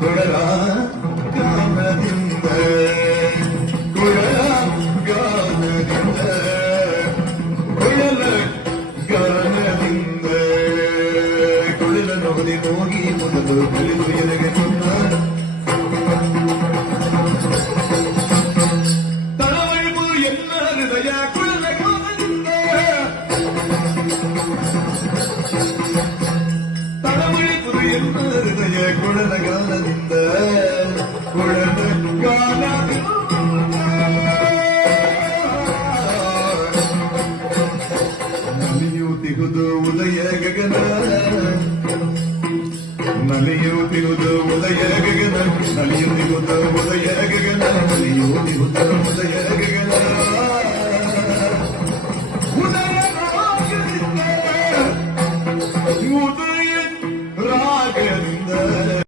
ಕೊಳಲ ಗಾನದಿಂದ ಕೊಳಲ ಗಾನದಿಂದ ಕೊಳಲ ಗಾನದಿಂದ ಕೊಳಲ ನೋದಿ ಹೋಗಿ ಮೊದಲು ಕಲಿದು ಎನಗೆ ಮುನ್ನ ತಳವೈಬು ಎನ್ನ ಹೃದಯ ಕೊಳಲ ಗಾನದಿಂದ ತಳವೈಬು ಎನ್ನ ಹೃದಯ ಕೊಳಲ ಗಾನದಿಂದ ಕೊಳಲ ಗಾನದಿಂದ ನಲಿಯುತ್ತಿಹುದು ಉದಯ ಗಗನ ನಲಿಯುತ್ತಿಹುದು ಉದಯ ಗಗನ ನಲಿಯುತ್ತಿಹುದು ಉದಯ ಗಗನ ನಲಿಯುತ್ತಿಹುದು ಉದಯ ಗಗನ